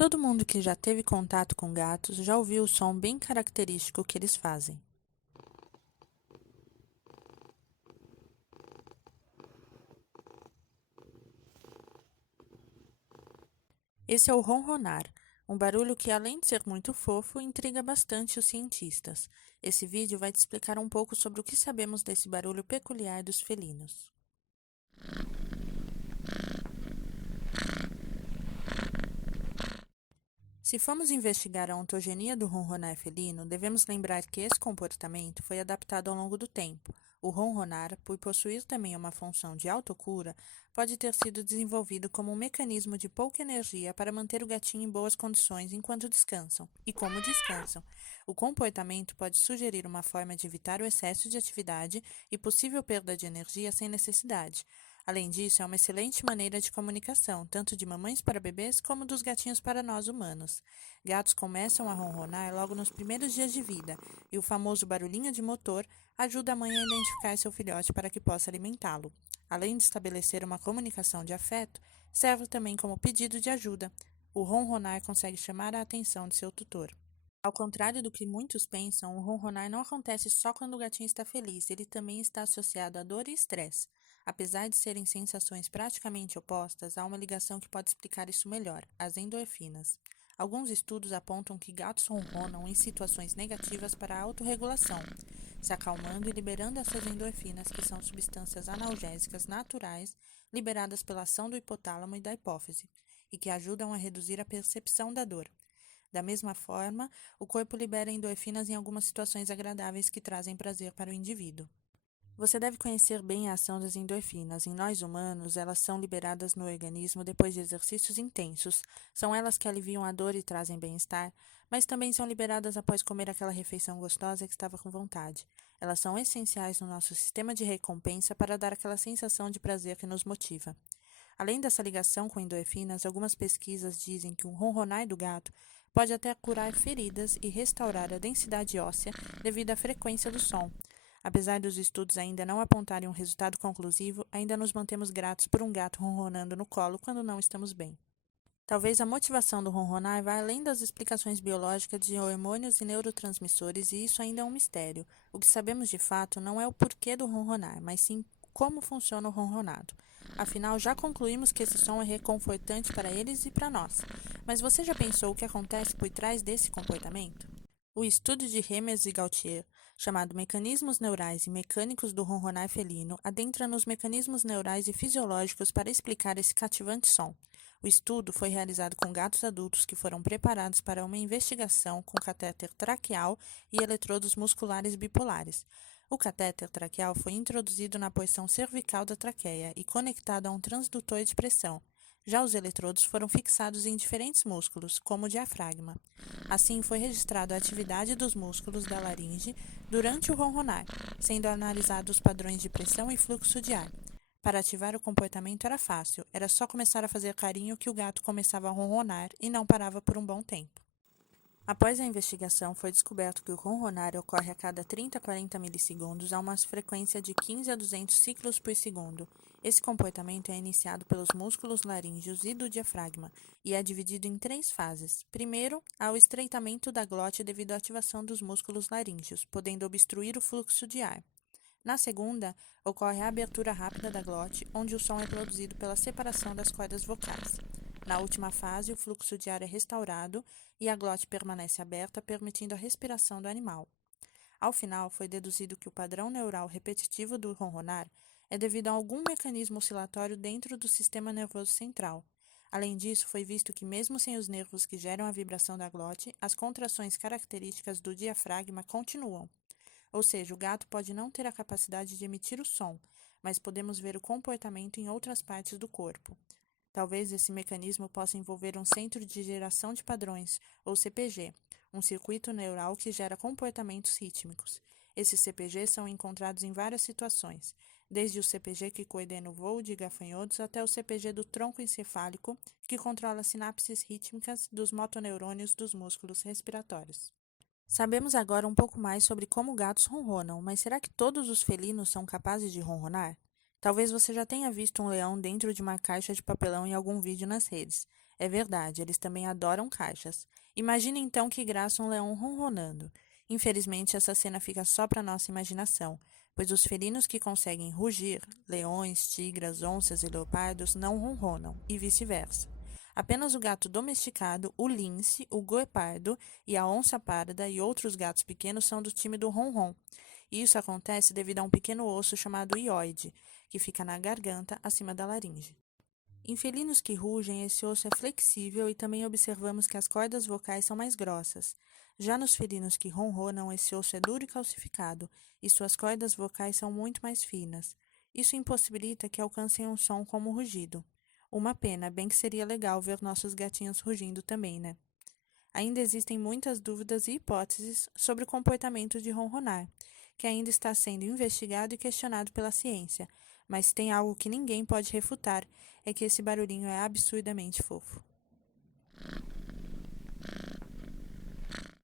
Todo mundo que já teve contato com gatos já ouviu o som bem característico que eles fazem. Esse é o ronronar, um barulho que, além de ser muito fofo, intriga bastante os cientistas. Esse vídeo vai te explicar um pouco sobre o que sabemos desse barulho peculiar dos felinos. Se formos investigar a ontogenia do ronronar felino, devemos lembrar que esse comportamento foi adaptado ao longo do tempo. O ronronar, por possuir também uma função de autocura, pode ter sido desenvolvido como um mecanismo de pouca energia para manter o gatinho em boas condições enquanto descansam. E como descansam, o comportamento pode sugerir uma forma de evitar o excesso de atividade e possível perda de energia sem necessidade. Além disso, é uma excelente maneira de comunicação, tanto de mamães para bebês como dos gatinhos para nós humanos. Gatos começam a ronronar logo nos primeiros dias de vida, e o famoso barulhinho de motor ajuda a mãe a identificar seu filhote para que possa alimentá-lo. Além de estabelecer uma comunicação de afeto, serve também como pedido de ajuda. O ronronar consegue chamar a atenção de seu tutor. Ao contrário do que muitos pensam, o ronronar não acontece só quando o gatinho está feliz, ele também está associado a dor e estresse. Apesar de serem sensações praticamente opostas, há uma ligação que pode explicar isso melhor: as endorfinas. Alguns estudos apontam que gatos ronronam em situações negativas para a autorregulação, se acalmando e liberando essas endorfinas, que são substâncias analgésicas naturais liberadas pela ação do hipotálamo e da hipófise, e que ajudam a reduzir a percepção da dor. Da mesma forma, o corpo libera endorfinas em algumas situações agradáveis que trazem prazer para o indivíduo. Você deve conhecer bem a ação das endorfinas. Em nós humanos, elas são liberadas no organismo depois de exercícios intensos. São elas que aliviam a dor e trazem bem-estar, mas também são liberadas após comer aquela refeição gostosa que estava com vontade. Elas são essenciais no nosso sistema de recompensa para dar aquela sensação de prazer que nos motiva. Além dessa ligação com endorfinas, algumas pesquisas dizem que o ronronar do gato pode até curar feridas e restaurar a densidade óssea devido à frequência do som. Apesar dos estudos ainda não apontarem um resultado conclusivo, ainda nos mantemos gratos por um gato ronronando no colo quando não estamos bem. Talvez a motivação do ronronar vá além das explicações biológicas de hormônios e neurotransmissores, e isso ainda é um mistério. O que sabemos de fato não é o porquê do ronronar, mas sim como funciona o ronronado. Afinal, já concluímos que esse som é reconfortante para eles e para nós. Mas você já pensou o que acontece por trás desse comportamento? O estudo de Remes e Gautier, chamado Mecanismos Neurais e Mecânicos do Ronronar Felino, adentra nos mecanismos neurais e fisiológicos para explicar esse cativante som. O estudo foi realizado com gatos adultos que foram preparados para uma investigação com catéter traqueal e eletrodos musculares bipolares. O catéter traqueal foi introduzido na porção cervical da traqueia e conectado a um transdutor de pressão. Já os eletrodos foram fixados em diferentes músculos, como o diafragma. Assim, foi registrada a atividade dos músculos da laringe durante o ronronar, sendo analisados os padrões de pressão e fluxo de ar. Para ativar o comportamento era fácil, era só começar a fazer carinho que o gato começava a ronronar e não parava por um bom tempo. Após a investigação, foi descoberto que o ronronar ocorre a cada 30 a 40 milissegundos a uma frequência de 15 a 200 ciclos por segundo. Esse comportamento é iniciado pelos músculos laríngeos e do diafragma e é dividido em 3 fases. Primeiro, há o estreitamento da glote devido à ativação dos músculos laríngeos, podendo obstruir o fluxo de ar. Na segunda, ocorre a abertura rápida da glote, onde o som é produzido pela separação das cordas vocais. Na última fase, o fluxo de ar é restaurado e a glote permanece aberta, permitindo a respiração do animal. Ao final, foi deduzido que o padrão neural repetitivo do ronronar é devido a algum mecanismo oscilatório dentro do sistema nervoso central. Além disso, foi visto que, mesmo sem os nervos que geram a vibração da glote, as contrações características do diafragma continuam. Ou seja, o gato pode não ter a capacidade de emitir o som, mas podemos ver o comportamento em outras partes do corpo. Talvez esse mecanismo possa envolver um centro de geração de padrões, ou CPG, um circuito neural que gera comportamentos rítmicos. Esses CPGs são encontrados em várias situações, desde o CPG que coordena o voo de gafanhotos até o CPG do tronco encefálico, que controla as sinapses rítmicas dos motoneurônios dos músculos respiratórios. Sabemos agora um pouco mais sobre como gatos ronronam, mas será que todos os felinos são capazes de ronronar? Talvez você já tenha visto um leão dentro de uma caixa de papelão em algum vídeo nas redes. É verdade, eles também adoram caixas. Imagine então que graça um leão ronronando. Infelizmente, essa cena fica só para nossa imaginação, pois os felinos que conseguem rugir, leões, tigres, onças e leopardos, não ronronam, e vice-versa. Apenas o gato domesticado, o lince, o guepardo e a onça parda e outros gatos pequenos são do time do ronron. E isso acontece devido a um pequeno osso chamado hioide, que fica na garganta, acima da laringe. Em felinos que rugem, esse osso é flexível e também observamos que as cordas vocais são mais grossas. Já nos felinos que ronronam, esse osso é duro e calcificado, e suas cordas vocais são muito mais finas. Isso impossibilita que alcancem um som como o rugido. Uma pena, bem que seria legal ver nossos gatinhos rugindo também, né? Ainda existem muitas dúvidas e hipóteses sobre o comportamento de ronronar, que ainda está sendo investigado e questionado pela ciência, mas tem algo que ninguém pode refutar, é que esse barulhinho é absurdamente fofo.